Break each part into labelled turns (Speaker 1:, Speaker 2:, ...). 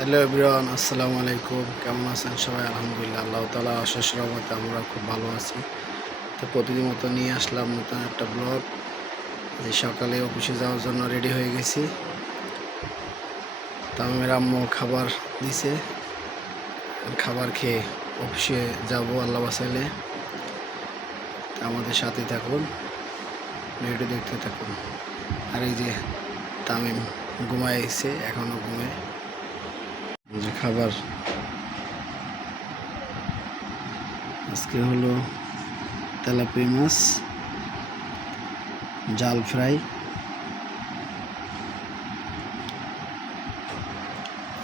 Speaker 1: Hello everyone আসসালামু আলাইকুম কেমন আছেন সবাই? আলহামদুলিল্লাহ, আল্লাহ তালা অশেষ রহমতে আমরা খুব ভালো আছি। তো প্রতিদিন মতো নিয়ে আসলাম নতুন একটা ব্লগ। যে সকালে অফিসে যাওয়ার জন্য রেডি হয়ে গেছি। তামিমের আম্মু খাবার দিছে। খাবার খেয়ে অফিসে যাব আল্লাহ বাসাইলে। আমাদের সাথে থাকুন ভিডিও দেখতে থাকুন। আর এই যে তামিম ঘুমাইছে এখনও ঘুমে যে খাবার। আজকে হলো তেলাপি মাছ, জাল ফ্রাই।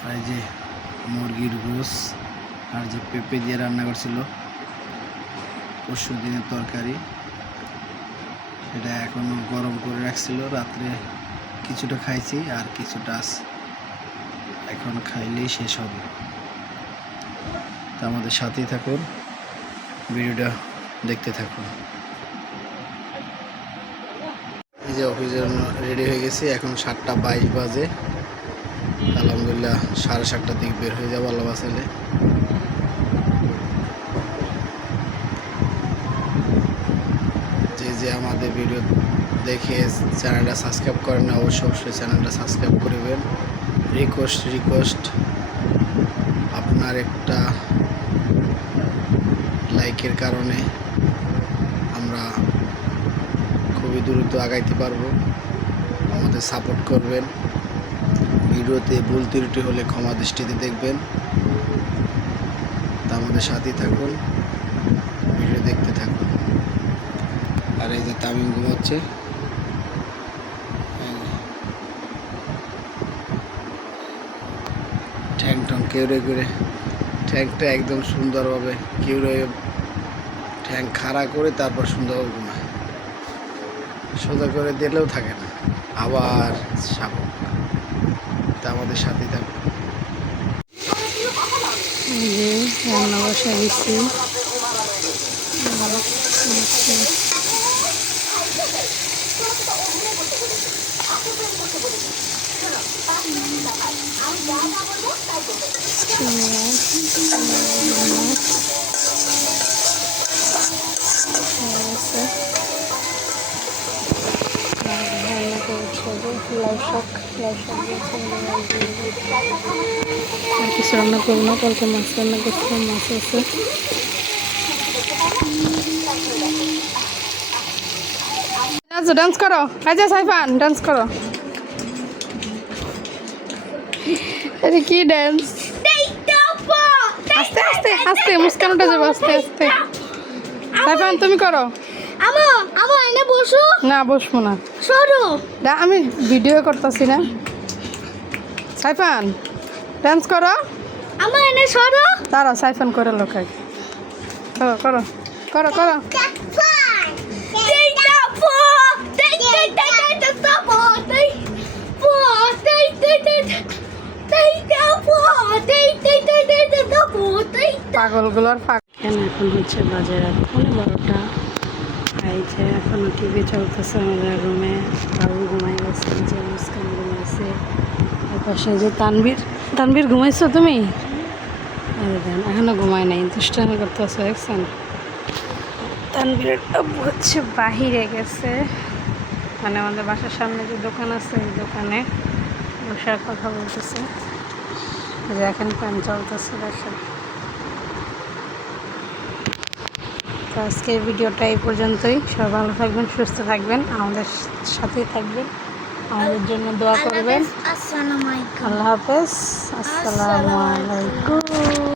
Speaker 1: আর যে মুরগির গোস আর যে পেঁপে দিয়ে রান্না করছিল, পরশু দিনের তরকারি, সেটা এখনও গরম করে রাখছিল। রাত্রে কিছুটা খাইছি, আর কিছুটা আছে এখন খাইলেই শেষ হবে। তো আমাদের সাথেই থাকুন, ভিডিওটা দেখতে থাকুন। এই যে অফিসের রেডি হয়ে গেছি, এখন সাতটা বাইশ বাজে। আলহামদুলিল্লাহ সাড়ে সাতটার দিকে বের হয়ে যাব আল্লাহ বাসাইলে যে যে আমাদের ভিডিও দেখে চ্যানেলটা সাবস্ক্রাইব করেন না, অবশ্যই অবশ্যই চ্যানেলটা সাবস্ক্রাইব করবেন রিকোয়েস্ট রিকোয়েস্ট আপনার একটা লাইকের কারণে আমরা খুবই দ্রুত আগাইতে পারব। আমাদের সাপোর্ট করবেন। ভিডিওতে ভুল ত্রুটি হলে ক্ষমা দৃষ্টিতে দেখবেন। তা আমাদের সাথেই থাকুন। ভিডিও দেখতে থাকুন। আর এই যে তামিম ঘুমাচ্ছে। ঠ্যাং ট্যাং কেউরে। করে ঠ্যাংটা একদম সুন্দরভাবে কেউরে ঠ্যাং খাড়া করে তারপর সুন্দরভাবে ঘুমায় সোজা করে দিলেও থাকে না। আবার সাপ তা আমাদের সাথেই থাকবে।
Speaker 2: রান্না বসা দিচ্ছি। আর কিছু রান্না করব না কালকে মাছ রান্না করছিলাম মাছ আছে ডান্স ডান্স করো। আচ্ছা সাইফান ডান্স করো। আরে কি ডান্স আস্তে আস্তে আস্তে মুস্কানোটা যাব আস্তে আস্তে। সাইফান তুমি করো।
Speaker 3: আমা আমা এনে বসো।
Speaker 2: না বসবো না।
Speaker 3: সরো।
Speaker 2: আমি ভিডিও করতেছি না। সাইফান ডান্স করো।
Speaker 3: আমা এনে সরো।
Speaker 2: তারা সাইফান করে লোক আগে। করো করো করো। করো পাগলগুলোর পাগ এখন হচ্ছে বাজে রাত? পৌনে বারোটা। এই যে টিভি চলতেছে আমাদের রুমে বাবু ঘুমাই গেছে যে মুস্কান ঘুমাইছে। পাশে যে তানবীর তানবীর ঘুমাইছো তুমি? এখনও ঘুমায় নাই, দুষ্টামি করতেছে, দেখছেন? তানবীরের আব্বু হচ্ছে বাহিরে গেছে। মানে আমাদের বাসার সামনে যে দোকান আছে এই দোকানে বসার কথা বলতেছে। যে এখন ফ্যান চলতেছে দেখেন তো আজকের ভিডিওটা এই পর্যন্তই। সবাই ভালো থাকবেন সুস্থ থাকবেন আমাদের সাথেই থাকবেন। আমাদের জন্য দোয়া করবেন। আল্লাহ হাফেজ। আসসালামু আলাইকুম।